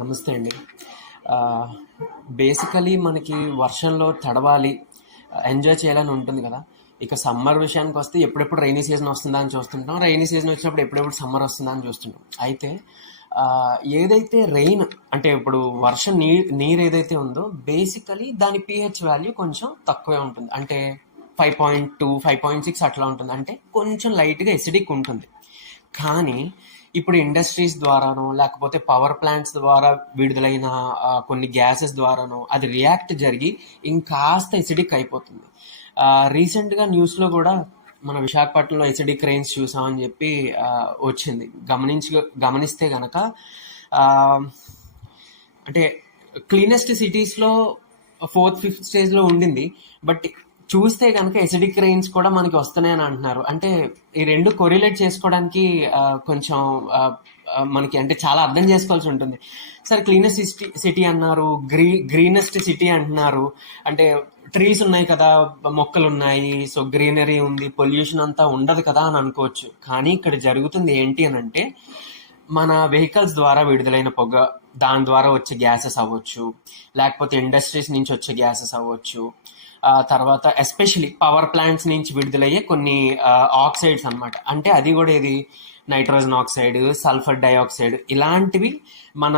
నమస్తే అండి. బేసికలీ మనకి వర్షంలో తడవాలి ఎంజాయ్ చేయాలని ఉంటుంది కదా. ఇక సమ్మర్ విషయానికి వస్తే ఎప్పుడెప్పుడు రైనీ సీజన్ వస్తుందా అని చూస్తుంటాం. రైనీ సీజన్ వచ్చినప్పుడు ఎప్పుడెప్పుడు సమ్మర్ వస్తుందా అని చూస్తుంటాం. అయితే ఏదైతే రెయిన్ అంటే ఇప్పుడు వర్షం నీ నీరు ఏదైతే ఉందో బేసికలీ దాని పిహెచ్ వాల్యూ కొంచెం తక్కువే ఉంటుంది. అంటే five point two five point six అట్లా ఉంటుంది. అంటే కొంచెం లైట్గా ఎసిడిక్ ఉంటుంది. కానీ ఇప్పుడు ఇండస్ట్రీస్ ద్వారానో లేకపోతే పవర్ ప్లాంట్స్ ద్వారా విడుదలైన కొన్ని గ్యాసెస్ ద్వారానో అది రియాక్ట్ జరిగి ఇంకాస్త ఎసిడిక్ అయిపోతుంది. రీసెంట్గా న్యూస్లో కూడా మన విశాఖపట్నంలో ఎసిడిక్ రైన్స్ చూసామని చెప్పి వచ్చింది. గమనించి గమనిస్తే గనక అంటే క్లీనెస్ట్ సిటీస్లో ఫోర్త్ ఫిఫ్త్ స్టేజ్లో ఉండింది. బట్ చూస్తే కనుక ఎసిడిక్ రైన్స్ కూడా మనకి వస్తున్నాయని అంటున్నారు. అంటే ఈ రెండు కొరిలేట్ చేసుకోవడానికి కొంచెం మనకి అంటే చాలా అర్థం చేసుకోవాల్సి ఉంటుంది. సార్ క్లీనెస్ట్ సిటీ సిటీ అన్నారు గ్రీ గ్రీనెస్ట్ సిటీ అంటున్నారు. అంటే ట్రీస్ ఉన్నాయి కదా మొక్కలు ఉన్నాయి సో గ్రీనరీ ఉంది పొల్యూషన్ అంతా ఉండదు కదా అని అనుకోవచ్చు. కానీ ఇక్కడ జరుగుతుంది ఏంటి అని అంటే మన వెహికల్స్ ద్వారా విడుదలైన పొగ దాని ద్వారా వచ్చే గ్యాసెస్ అవ్వచ్చు. లేకపోతే ఇండస్ట్రీస్ నుంచి వచ్చే గ్యాసెస్ అవ్వచ్చు. తర్వాత ఎస్పెషలీ పవర్ ప్లాంట్స్ నుంచి విడుదలయ్యే కొన్ని ఆక్సైడ్స్ అనమాట అంటే అది కూడా ఇది నైట్రోజన్ ఆక్సైడ్ సల్ఫర్ డైఆక్సైడ్ ఇలాంటివి మన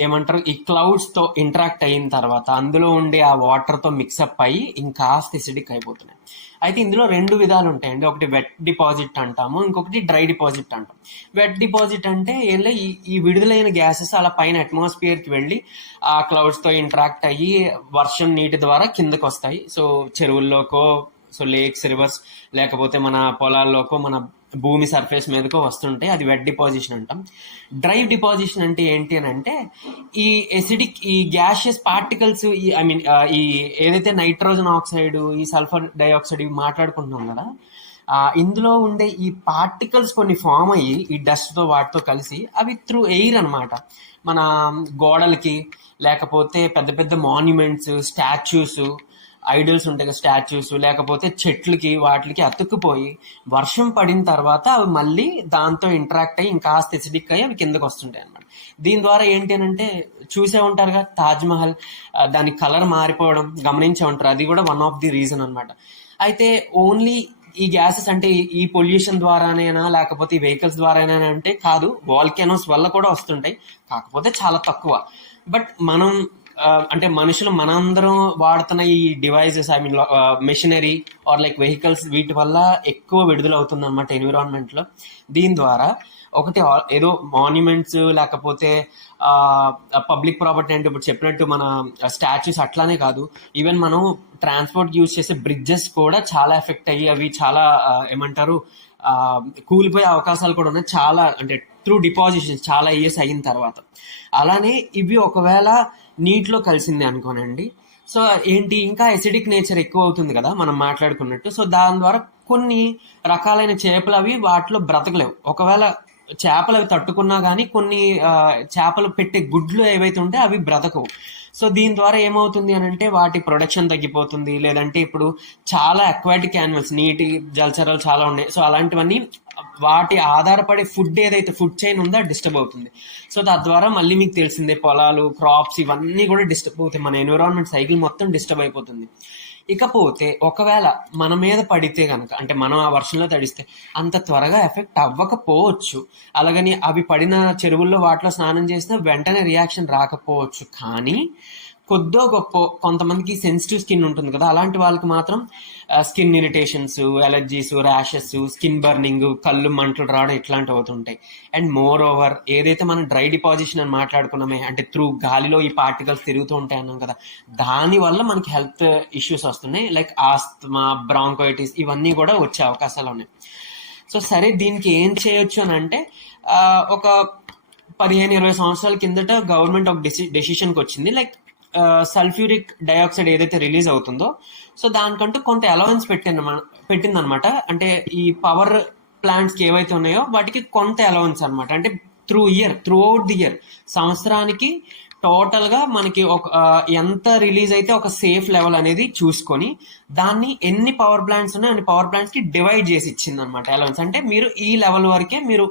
ఏమంటారు ఈ క్లౌడ్స్తో ఇంటరాక్ట్ అయిన తర్వాత అందులో ఉండే ఆ వాటర్తో మిక్సప్ అయ్యి ఇంకాస్త ఎసిడిక్ అయిపోతున్నాయి. అయితే ఇందులో రెండు విధాలు ఉంటాయండి. ఒకటి వెట్ డిపాజిట్ అంటాము ఇంకొకటి డ్రై డిపాజిట్ అంటాం వెట్ డిపాజిట్ అంటే ఏంలే ఈ విడుదలైన గ్యాసెస్ అలా పైన అట్మాస్ఫియర్కి వెళ్ళి ఆ క్లౌడ్స్తో ఇంటరాక్ట్ అయ్యి వర్షం నీటి ద్వారా కిందకు వస్తాయి సో చెరువుల్లోకో సో లేక్స్ రివర్స్ లేకపోతే మన పొలాల్లోకో మన భూమి సర్ఫేస్ మీదకు వస్తుంటే అది వెట్ డిపాజిషన్ అంటాం. డ్రైవ్ డిపాజిషన్ అంటే ఏంటి అని అంటే ఈ ఎసిడిక్ ఈ గ్యాషియస్ పార్టికల్స్ ఈ ఐ మీన్ ఈ ఏదైతే నైట్రోజన్ ఆక్సైడ్ ఈ సల్ఫర్ డైఆక్సైడ్ ఇవి మాట్లాడుకుంటున్నాం కదా ఇందులో ఉండే ఈ పార్టికల్స్ కొన్ని ఫామ్ అయ్యి ఈ డస్ట్తో వాటితో కలిసి అవి త్రూ ఎయిర్ అనమాట మన గోడలకి లేకపోతే పెద్ద పెద్ద మాన్యుమెంట్స్ స్టాచ్యూస్ ఐడల్స్ ఉంటాయి కదా స్టాచ్యూస్ లేకపోతే చెట్లకి వాటికి అతుక్కుపోయి వర్షం పడిన తర్వాత అవి మళ్ళీ దాంతో ఇంటరాక్ట్ అయ్యి ఇంకా ఎసిడిక్ అయ్యి అవి కిందకు వస్తుంటాయి అన్నమాట. దీని ద్వారా ఏంటి అని అంటే చూసే ఉంటారుగా తాజ్మహల్ దాని కలర్ మారిపోవడం గమనించే ఉంటారు. అది కూడా వన్ ఆఫ్ ది రీజన్ అనమాట అయితే ఓన్లీ ఈ గ్యాసెస్ అంటే ఈ- పొల్యూషన్ ద్వారానేనా లేకపోతే ఈ వెహికల్స్ ద్వారానే అంటే కాదు వాల్కెనోస్ వల్ల కూడా వస్తుంటాయి. కాకపోతే చాలా తక్కువ. బట్ మనం అంటే మనుషులు మనందరం వాడుతున్న ఈ devices I mean machinery or like vehicles వీటి వల్ల ఎక్కువ విడుదల అవుతుంది అనమాట ఎన్విరాన్మెంట్లో. దీని ద్వారా ఒకటి ఏదో మాన్యుమెంట్స్ లేకపోతే పబ్లిక్ ప్రాపర్టీ అంటే ఇప్పుడు చెప్పినట్టు మన స్టాచ్యూస్ అట్లానే కాదు. ఈవెన్ మనం ట్రాన్స్పోర్ట్ యూజ్ చేసే బ్రిడ్జెస్ కూడా చాలా ఎఫెక్ట్ అయ్యి అవి చాలా ఏమంటారు కూలిపోయే అవకాశాలు కూడా ఉన్నాయి. చాలా అంటే త్రూ డిపాజిషన్ చాలా ఇయర్స్ అయిన తర్వాత. అలానే ఇవి ఒకవేళ నీటిలో కలిసింది అనుకోనండి. సో ఏంటి ఇంకా ఎసిడిక్ నేచర్ ఎక్కువ అవుతుంది కదా మనం మాట్లాడుకున్నట్టు. సో దాని ద్వారా కొన్ని రకాలైన చేపలు అవి వాటిలో బ్రతకలేవు. ఒకవేళ చేపలు అవి తట్టుకున్నా కానీ కొన్ని చేపలు పెట్టే గుడ్లు ఏవైతే ఉంటే అవి బ్రతకవు. సో దీని ద్వారా ఏమవుతుంది అని అంటే వాటి ప్రొడక్షన్ తగ్గిపోతుంది. లేదంటే ఇప్పుడు చాలా అక్వాటిక్ యానిమల్స్ నీటి జలచరాలు చాలా ఉన్నాయి. సో అలాంటివన్నీ వాటి ఆధారపడే ఫుడ్ ఏదైతే ఫుడ్ చైన్ ఉందో డిస్టర్బ్ అవుతుంది. సో తద్వారా మళ్ళీ మీకు తెలిసిందే పొలాలు క్రాప్స్ ఇవన్నీ కూడా డిస్టర్బ్ అవుతాయి. మన ఎన్విరాన్మెంట్ సైకిల్ మొత్తం డిస్టర్బ్ అయిపోతుంది. ఇకపోతే ఒకవేళ మన మీద పడితే కనుక అంటే మనం ఆ వర్షంలో తడిస్తే అంత త్వరగా ఎఫెక్ట్ అవ్వకపోవచ్చు. అలాగని అవి పడిన చెరువుల్లో వాటిలో స్నానం చేసినా వెంటనే రియాక్షన్ రాకపోవచ్చు. కానీ కొద్దో గొప్ప కొంతమందికి సెన్సిటివ్ స్కిన్ ఉంటుంది కదా. అలాంటి వాళ్ళకి మాత్రం skin irritations allergies rashes skin burning కళ్ళు మంటలు రావడం ఇట్లాంటివి అవుతుంటాయి అండ్ మోర్ ఓవర్ ఏదైతే మనం డ్రై డిపాజిషన్ అని మాట్లాడుకున్నామే అంటే త్రూ గాలిలో ఈ పార్టికల్స్ తిరుగుతూ ఉంటాయి అన్నాం కదా దాని వల్ల మనకి హెల్త్ ఇష్యూస్ వస్తున్నాయి. లైక్ ఆస్తమా బ్రాంకోయిటిస్ ఇవన్నీ కూడా వచ్చే అవకాశాలు ఉన్నాయి. సో సరే దీనికి ఏం చేయొచ్చు అని అంటే ఒక పదిహేను ఇరవై సంవత్సరాల కిందట గవర్నమెంట్ ఒక డిసి డెసిషన్కి వచ్చింది. లైక్ సల్ఫ్యూరిక్ డయాక్సైడ్ ఏదైతే రిలీజ్ అవుతుందో సో దానికంటూ కొంత అలవెన్స్ పెట్టింది పెట్టిందనమాట. అంటే ఈ పవర్ ప్లాంట్స్కి ఏవైతే ఉన్నాయో వాటికి కొంత అలవెన్స్ అనమాట. అంటే through year throughout the year సంవత్సరానికి టోటల్గా మనకి ఒక ఎంత రిలీజ్ అయితే ఒక సేఫ్ లెవెల్ అనేది చూసుకొని దాన్ని ఎన్ని పవర్ ప్లాంట్స్ ఉన్నాయి అన్ని పవర్ ప్లాంట్స్కి డివైడ్ చేసి ఇచ్చింది అనమాట అలవెన్స్ అంటే మీరు ఈ లెవెల్ వరకే మీరు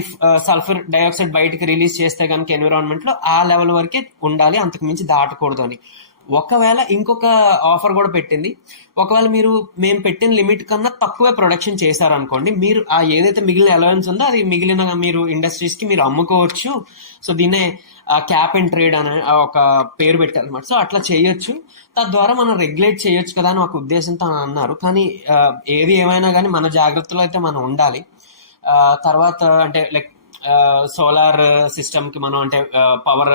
ఇఫ్ సల్ఫర్ డైఆక్సైడ్ బయటకి రిలీజ్ చేస్తే కనుక ఎన్విరాన్మెంట్లో ఆ లెవెల్ వరకే ఉండాలి అంతకు మించి దాటకూడదు అని. ఒకవేళ ఇంకొక ఆఫర్ కూడా పెట్టింది. ఒకవేళ మీరు మేము పెట్టిన లిమిట్ కన్నా తక్కువే ప్రొడక్షన్ చేశారనుకోండి మీరు ఆ ఏదైతే మిగిలిన అలవెన్స్ ఉందో అది మిగిలిన మీరు ఇండస్ట్రీస్కి మీరు అమ్ముకోవచ్చు. సో దీన్నే క్యాప్ అండ్ ట్రేడ్ అనే ఒక పేరు పెట్టారనమాట సో అట్లా చేయొచ్చు. తద్వారా మనం రెగ్యులేట్ చేయొచ్చు కదా అని ఒక ఉద్దేశంతో అన్నారు. కానీ ఏది ఏమైనా కానీ మన జాగ్రత్తలో అయితే మనం ఉండాలి. తర్వాత అంటే లైక్ సోలార్ సిస్టమ్కి మనం అంటే పవర్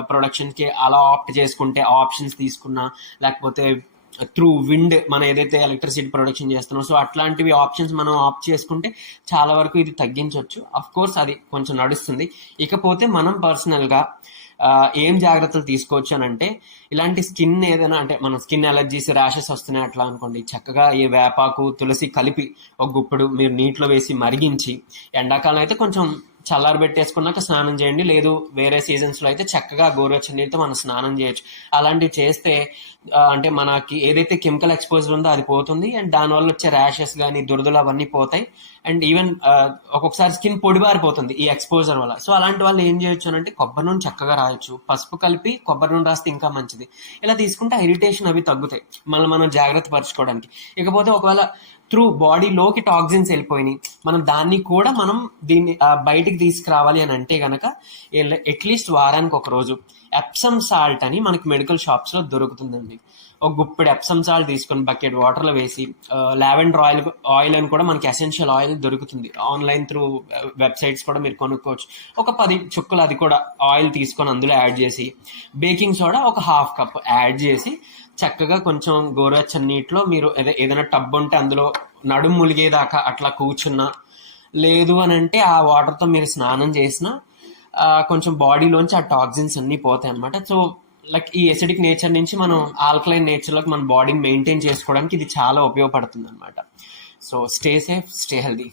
ప్రొడక్షన్కి అలా ఆప్ట్ చేసుకుంటే ఆప్షన్స్ తీసుకున్నా లేకపోతే త్రూ విండ్ మనం ఏదైతే ఎలక్ట్రిసిటీ ప్రొడక్షన్ చేస్తున్నాం సో అట్లాంటివి ఆప్షన్స్ మనం ఆప్ట్ చేసుకుంటే చాలా వరకు ఇది తగ్గించవచ్చు అఫ్ కోర్స్ అది కొంచెం నడుస్తుంది. ఇకపోతే మనం పర్సనల్గా ఏం జాగ్రత్తలు తీసుకోవచ్చు అని అంటే ఇలాంటి స్కిన్ ఏదైనా అంటే మన స్కిన్ ఎలర్జీస్ ర్యాషెస్ వస్తున్నాయి అట్లా అనుకోండి. చక్కగా ఈ వేపాకు తులసి కలిపి ఒక గుప్పుడు మీరు నీటిలో వేసి మరిగించి ఎండాకాలం అయితే కొంచెం చల్లారి పెట్టేసుకున్నాక స్నానం చేయండి. లేదు వేరే సీజన్స్లో అయితే చక్కగా గోరువెచ్చని నీటితో మనం స్నానం చేయొచ్చు. అలాంటివి చేస్తే అంటే మనకి ఏదైతే కెమికల్ ఎక్స్పోజర్ ఉందో అది పోతుంది. అండ్ దానివల్ల వచ్చే ర్యాషెస్ కానీ దురదలు అవన్నీ పోతాయి. అండ్ ఈవెన్ ఒక్కొక్కసారి స్కిన్ పొడిబారిపోతుంది ఈ ఎక్స్పోజర్ వల్ల. సో అలాంటి వాళ్ళు ఏం చేయొచ్చు అని అంటే కొబ్బరి నూనె చక్కగా రాయొచ్చు. పసుపు కలిపి కొబ్బరి నూనె రాస్తే ఇంకా మంచిది. ఇలా తీసుకుంటే ఇరిటేషన్ అవి తగ్గుతాయి. మళ్ళీ మనం జాగ్రత్త పరచుకోవడానికి. ఇకపోతే ఒకవేళ త్రూ బాడీలోకి టాక్సిన్స్ వెళ్ళిపోయినాయి. మనం దాన్ని కూడా మనం దీన్ని బయటికి తీసుకురావాలి అని అంటే గనక అట్లీస్ట్ వారానికి ఒక రోజు. ఎప్సమ్ సాల్ట్ అని మనకి మెడికల్ షాప్స్లో దొరుకుతుందండి. ఒక గుప్పెడు ఎప్సమ్ సాల్ట్ తీసుకొని బకెట్ వాటర్లో వేసి లావెండర్ ఆయిల్ ఆయిల్ అని కూడా మనకి ఎసెన్షియల్ ఆయిల్ దొరుకుతుంది. ఆన్లైన్ త్రూ వెబ్సైట్స్ కూడా మీరు కొనుక్కోవచ్చు. ఒక పది చుక్కలు అది కూడా ఆయిల్ తీసుకొని అందులో యాడ్ చేసి బేకింగ్ సోడా ఒక హాఫ్ కప్ యాడ్ చేసి చక్కగా కొంచెం గోరువెచ్చని నీటిలో మీరు ఏదైనా టబ్ ఉంటే అందులో నడుము ములిగేదాకా అట్లా కూర్చున్నా. లేదు అని అంటే ఆ వాటర్తో మీరు స్నానం చేసినా కొంచెం బాడీలోంచి ఆ టాక్సిన్స్ అన్నీ పోతాయి అనమాట సో లైక్ ఈ ఎసిడిక్ నేచర్ నుంచి మనం ఆల్కలైన్ నేచర్లోకి మన బాడీని మెయింటైన్ చేసుకోవడానికి ఇది చాలా ఉపయోగపడుతుంది అనమాట so stay safe stay healthy